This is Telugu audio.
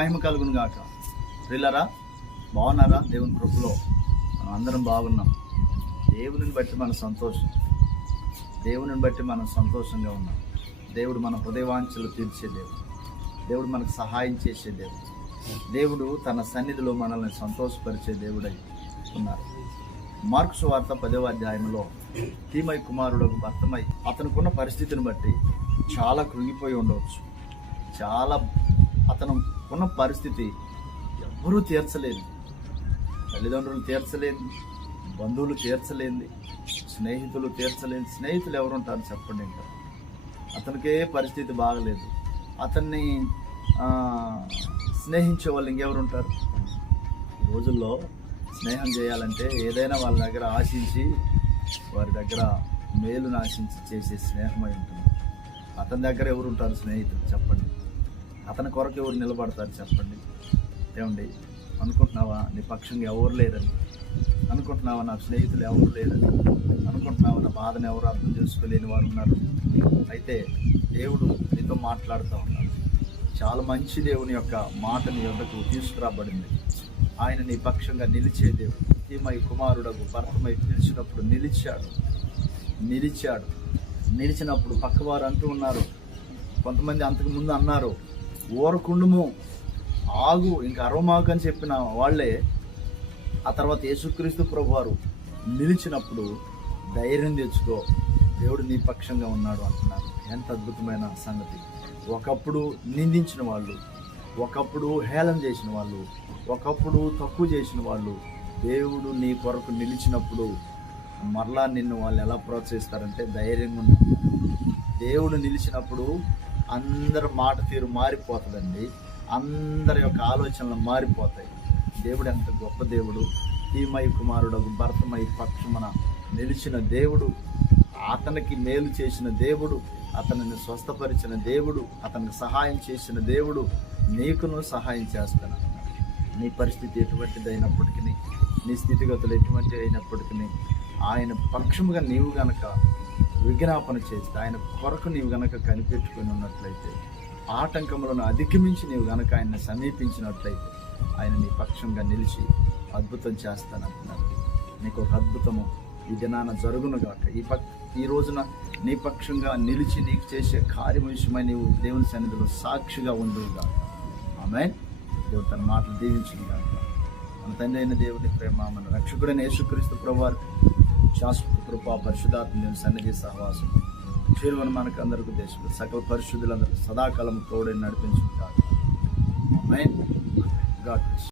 మహిమ కలుగును గాక. ప్రియులారా, బాగున్నారా? దేవుని కృపలో మనం అందరం బాగున్నాం. దేవుని బట్టి మన సంతోషం, దేవుని బట్టి మనం సంతోషంగా ఉన్నాం. దేవుడు మన హృదయవాంఛలు తీర్చే దేవుడు, దేవుడు మనకు సహాయం చేసే దేవుడు, దేవుడు తన సన్నిధిలో మనల్ని సంతోషపరిచే దేవుడై ఉన్నారు. మార్కు సువార్త 10వ అధ్యాయంలో తీమై కుమారుడు భర్తమై అతనుకున్న పరిస్థితిని బట్టి చాలా కృంగిపోయి ఉండవచ్చు. అతను ఉన్న పరిస్థితి ఎవ్వరూ తీర్చలేదు. తల్లిదండ్రులు తీర్చలేదు, బంధువులు తీర్చలేంది, స్నేహితులు తీర్చలేదు. స్నేహితులు ఎవరుంటారు చెప్పండి? ఇంకా అతనికే పరిస్థితి బాగలేదు. అతన్ని స్నేహించే వాళ్ళు ఇంకెవరుంటారు? ఈ రోజుల్లో స్నేహం చేయాలంటే ఏదైనా వాళ్ళ దగ్గర ఆశించి, వారి దగ్గర మేలును ఆశించి చేసే స్నేహమై ఉంటుంది. అతని దగ్గర ఎవరుంటారు స్నేహితులు చెప్పండి? అతని కొరకు ఎవరు నిలబడతారు చెప్పండి? ఏమండి, అనుకుంటున్నావా నీ పక్షంగా ఎవరు లేరని? అనుకుంటున్నావా నాకు స్నేహితులు ఎవరు లేరని? అనుకుంటున్నావా నా బాధను ఎవరు అర్థం చేసుకోలేని వారు ఉన్నారు? అయితే దేవుడు నీతో మాట్లాడుతూ ఉన్నాడు. చాలా మంచి దేవుని యొక్క మాట నీ వద్దకు తీసుకురాబడింది. ఆయన నీ పక్షంగా నిలిచే దేవుడు. తీమై కుమారుడకు భర్తమై పిలిచినప్పుడు నిలిచినప్పుడు పక్కవారు అంటూ ఉన్నారు, కొంతమంది అంతకు ముందు అన్నారు, ఊరకుండుము, ఆగు, ఇంకా అరవమాకు అని చెప్పిన వాళ్ళే ఆ తర్వాత యేసుక్రీస్తు ప్రభువారు నిలిచినప్పుడు ధైర్యం తెచ్చుకో, దేవుడు నీ పక్షంగా ఉన్నాడు అంటున్నారు. ఎంత అద్భుతమైన సంగతి! ఒకప్పుడు నిందించిన వాళ్ళు, ఒకప్పుడు హేళన చేసిన వాళ్ళు, ఒకప్పుడు తక్కువ చేసిన వాళ్ళు, దేవుడు నీ కొరకు నిలిచినప్పుడు మరలా నిన్ను వాళ్ళు ఎలా ప్రోత్సహిస్తారంటే ధైర్యంగా ఉన్నారు. దేవుడు నిలిచినప్పుడు అందరి మాట తీరు మారిపోతుందండి, అందరి యొక్క ఆలోచనలు మారిపోతాయి. దేవుడు ఎంత గొప్ప దేవుడు! తీమై కుమారుడు భర్తమై పక్షమున నిలిచిన దేవుడు, అతనికి మేలు చేసిన దేవుడు, అతనిని స్వస్థపరిచిన దేవుడు, అతనికి సహాయం చేసిన దేవుడు నీకును సహాయం చేస్తాను. నీ పరిస్థితి ఎటువంటిది అయినప్పటికీ, నీ స్థితిగతులు ఎటువంటి అయినప్పటికీ, ఆయన పక్షముగా నీవు గనక విజ్ఞాపన చేస్తే, ఆయన కొరకు నీవు గనక కనిపెట్టుకుని ఉన్నట్లయితే, ఆటంకములను అధిగమించి నీవు గనక ఆయన్ని సమీపించినట్లయితే, ఆయన నీ పక్షంగా నిలిచి అద్భుతం చేస్తానంటున్నాడు. నీకు ఒక అద్భుతము ఈ దినాన జరుగునుగాక. ఈ రోజున నీ పక్షంగా నిలిచి నీకు చేసే కార్యం విషయమై నీవు దేవుని సన్నిధిలో సాక్షిగా ఉండుగాక. ఆమేన్. దేవుడు తన మాటలు దీవించుగాక. మన తండ్రి అయిన దేవుని ప్రేమ, మన రక్షకుడైన యేసుక్రీస్తు ప్రభువారు శాశ్వత కృప, పరిశుద్ధాత్మ దేవుని సన్నిధి సహవాసం చేరువని మనకు అందరికీ దేశంలో సకల పరిశుద్ధులందరూ సదాకాలం తోడని నడిపించుగాక. ఆమేన్. God bless.